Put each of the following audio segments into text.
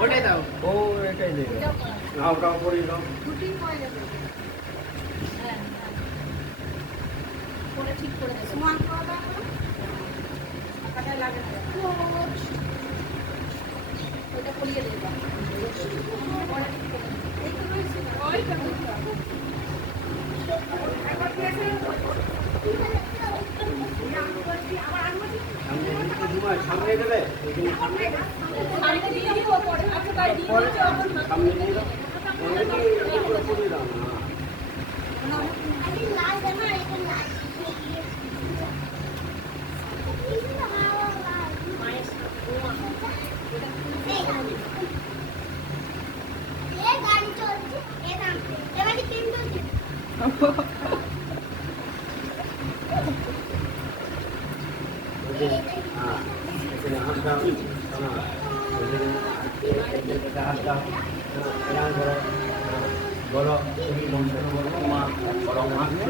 ওটাই দাও ও এটাই দেবে নাও দাও পরি দাও পরে ঠিক করে দেব সমান করে দাও কাটা লাগে না ওটা পরিয়ে দেব পরে ঠিক করে এই তো রয়েছে ওইটা একবার দিয়েছে সামনে গেলে সামনে দিয়ে দিব পরে আপনি গাড়ি দিয়ে সামনে দিয়ে দাও পরে দাও না আমি লাল দেনা এটা লাল গাড়ি চলছে এবারে কিন্তু বলো তুমি মন্ত্র বলো মা বলো মাত্র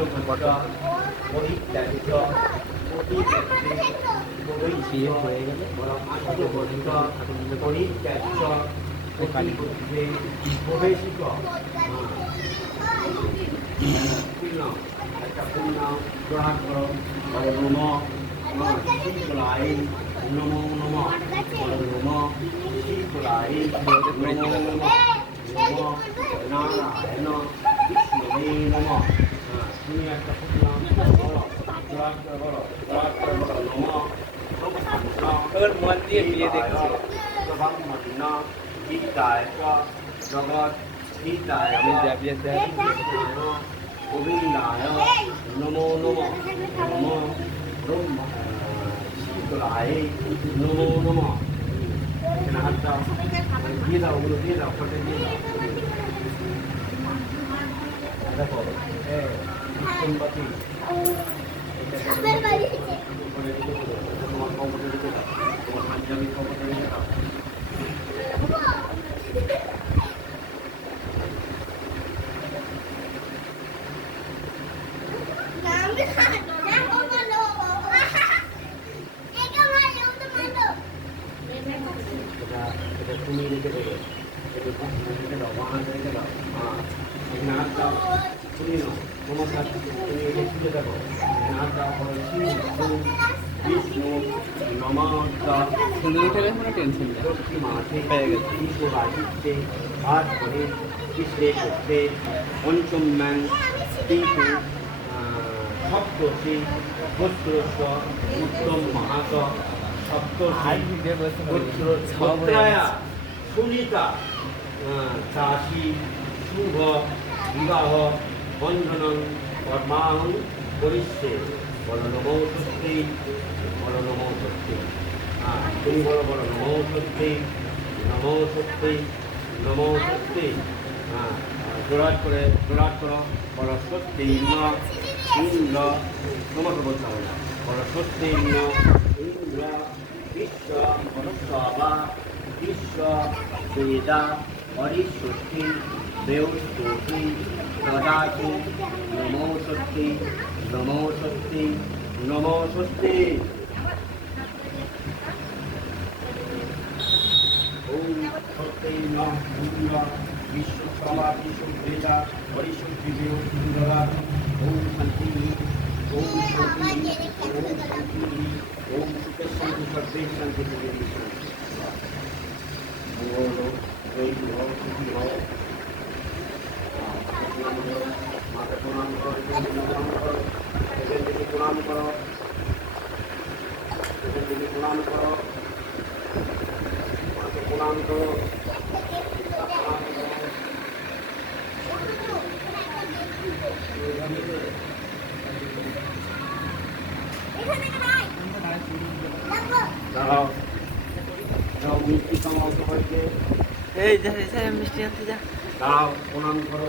পরিত্যাজিত পরিচিত হয়ে গেলে বলো মাত্র বর্ধিত পরিত্যাজিত প্রবেশিত পূর্ণ একটা পূর্ণ গ্রহণ করো বলো নম শিবলাই নমো নম বলো নম শিবলাই নমো নম নম নারায়ণ কৃষ্ণে নম তুমি একটা নাম বলো বলো নম এবার মন দিয়ে মিলিয়ে দেখছি গীতায় জগৎ গীতায় আমি যাবি গোবিন্দায় নমো নম নম ব্রহ্ম শীতলায় নমো নম এখানে হাত দাও দিয়ে দাও ওগুলো দিয়ে দাও ফটে দিয়ে দাও দেখো সোমবাতি তোমার কম্পিউটার রেখে দাও তোমার পাঞ্জাবি কম্পিউটার রেখে দাও তুমি রেখে দেবে রেখে দাও বাহান রেখে দাও হ্যাঁ এখানে হাত দাও তুমি নাও তোমার কাছে তুমি এটা তুলে দেখো এখানে হাত দাও বিষ্ণু নমস্কার শুনে উঠে কোনো টেনশন নেই লক্ষ্মী মাঠে পেয়ে গেছে বিষ্ণু বাড়িতে হাত করে বিশ্লে করতে পঞ্চম ম্যান কিন্তু সপ্তশী গোত্রস্ব উত্তম মাহাত সপ্তশী সুনিতা চাষী শুভ বিবাহ বন্ধনং কর্মাং করিষ্যে বল নমো সত্যি বল নমো সত্যি তুমি বলো বলো নমো সত্যি নমো সত্যি নমো সত্যি জোড়াট করো বলো সত্যি ইন্দ্র তোমাকে বলতে হবে না বলো সত্যি ইন্দ্র বিশ্ব সভা বিশ্ব বেদা হরিষ্ঠি দেবস্তুতি দদাতু নমো সত্যি নমো সত্যি নমো সত্যি ওম সত্যি নমঃ বিশ্বসভা বিশ্ব বেদা হরিষ্ঠি দেবস্তুতি দদাতু ওম শান্তি ওম শান্তি ওম শান্তি ওম সুখে শান্তি সর্বে শান্তি বলো এই হও সুখী হও মাতা প্রণাম করো প্রণাম করো, দেবীকে প্রণাম করো, মাকে প্রণাম করো, প্রণাম করো। দাঁড়াও, দাও মিষ্টি খাওয়াও সবাইকে। এই যা যা মিষ্টি আনতে যা। দাঁড়াও, প্রণাম করো।